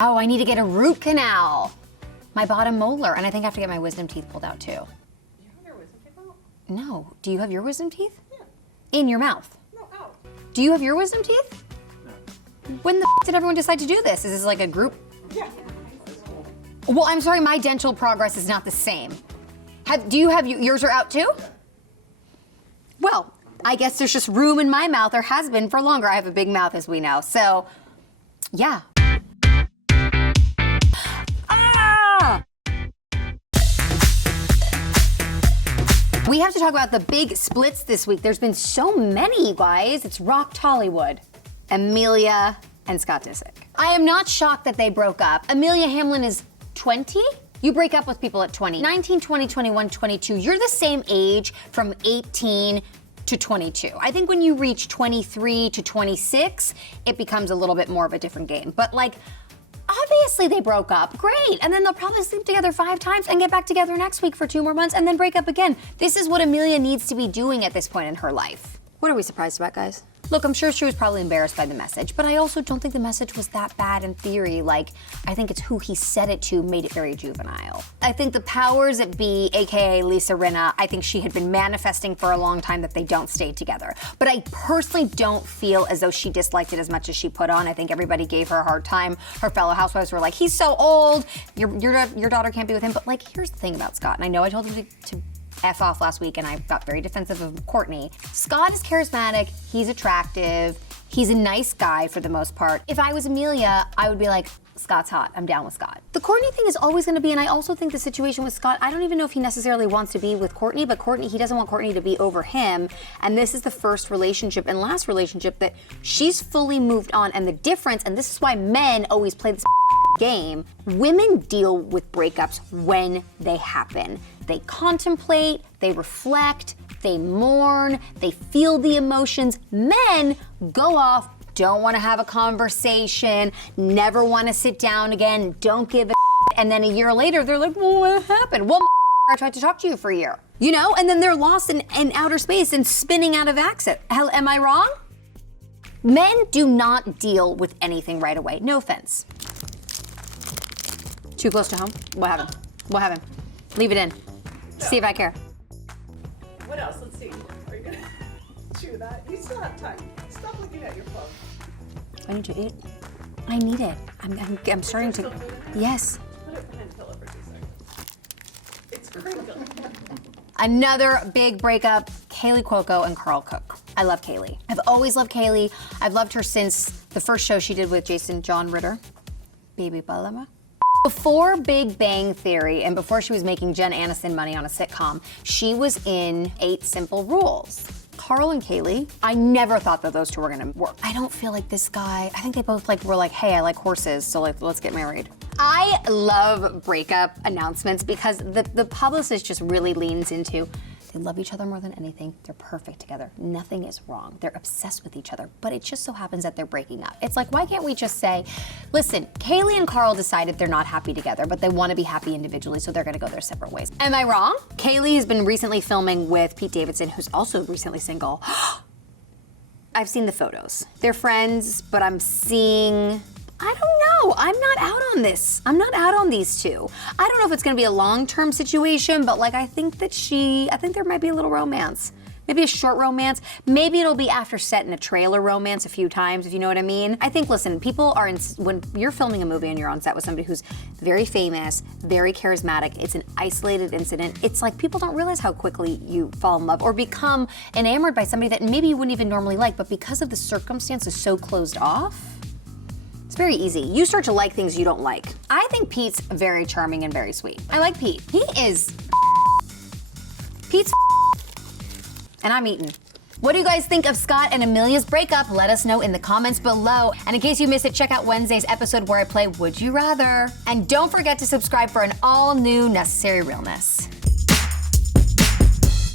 Oh, I need to get a root canal. My bottom molar, and I think I have to get my wisdom teeth pulled out too. You have your wisdom teeth out? No. Do you have your wisdom teeth? Yeah. In your mouth? No, out. Do you have your wisdom teeth? No. When the did everyone decide to do this? Is this like a group? Yeah. Well, I'm sorry, my dental progress is not the same. Do you have yours are out too? Well, I guess there's just room in my mouth, or has been for longer. I have a big mouth, as we know. So, yeah. Ah! We have to talk about the big splits this week. There's been so many, you guys. It's rocked Hollywood. Amelia and Scott Disick. I am not shocked that they broke up. Amelia Hamlin is 20? You break up with people at 20. 19, 20, 21, 22. You're the same age from 18 to 22. I think when you reach 23 to 26, it becomes a little bit more of a different game. But like, obviously they broke up, great. And then they'll probably sleep together 5 times and get back together next week for 2 more months and then break up again. This is what Amelia needs to be doing at this point in her life. What are we surprised about, guys? Look, I'm sure she was probably embarrassed by the message, but I also don't think the message was that bad in theory. Like, I think it's who he said it to made it very juvenile. I think the powers that be, AKA Lisa Rinna, I think she had been manifesting for a long time that they don't stay together. But I personally don't feel as though she disliked it as much as she put on. I think everybody gave her a hard time. Her fellow housewives were like, he's so old, your daughter can't be with him. But like, here's the thing about Scott, and I know I told him to F off last week and I got very defensive of Courtney. Scott is charismatic, he's attractive, he's a nice guy for the most part. If I was Amelia, I would be like, Scott's hot, I'm down with Scott. The Courtney thing is always gonna be, and I also think the situation with Scott, I don't even know if he necessarily wants to be with Courtney, but he doesn't want Courtney to be over him. And this is the first relationship and last relationship that she's fully moved on. And the difference, and this is why men always play this game, women deal with breakups when they happen. They contemplate, they reflect, they mourn, they feel the emotions. Men go off, don't want to have a conversation, never want to sit down again, don't give a and then a year later they're like, well, what happened? Well, I tried to talk to you for a year, you know? And then they're lost in outer space and spinning out of exit. Hell, am I wrong? Men do not deal with anything right away. No offense. Too close to home? What happened? What happened? Leave it in. No. See if I care. What else? Let's see. Are you gonna chew that? You still have time. Stop looking at your phone. I need to eat. I need it. I'm starting to. Yes. Put it behind the pillow for 2 seconds. It's crinkling. Another big breakup, Kaley Cuoco and Carl Cook. I love Kaley. I've always loved Kaley. I've loved her since the first show she did with Jason John Ritter, Baby Paloma. Before Big Bang Theory and before she was making Jen Aniston money on a sitcom, she was in 8 Simple Rules. Carl and Kaley, I never thought that those two were gonna work. I don't feel like this guy, I think they both were like, hey, I like horses, so let's get married. I love breakup announcements because the publicist just really leans into, they love each other more than anything. They're perfect together. Nothing is wrong. They're obsessed with each other, but it just so happens that they're breaking up. It's like, why can't we just say, listen, Kaley and Carl decided they're not happy together, but they want to be happy individually, so they're gonna go their separate ways. Am I wrong? Kaley has been recently filming with Pete Davidson, who's also recently single. I've seen the photos. They're friends, but I'm seeing, I don't know. I'm not out on this. I'm not out on these two. I don't know if it's gonna be a long-term situation, but like I think there might be a little romance. Maybe a short romance. Maybe it'll be after set in a trailer romance a few times, if you know what I mean. I think, listen, people are, when you're filming a movie and you're on set with somebody who's very famous, very charismatic, it's an isolated incident, it's like people don't realize how quickly you fall in love or become enamored by somebody that maybe you wouldn't even normally like, but because of the circumstances so closed off, it's very easy. You start to like things you don't like. I think Pete's very charming and very sweet. I like Pete. He is Pete's and I'm eating. What do you guys think of Scott and Amelia's breakup? Let us know in the comments below. And in case you missed it, check out Wednesday's episode where I play Would You Rather. And don't forget to subscribe for an all-new Necessary Realness.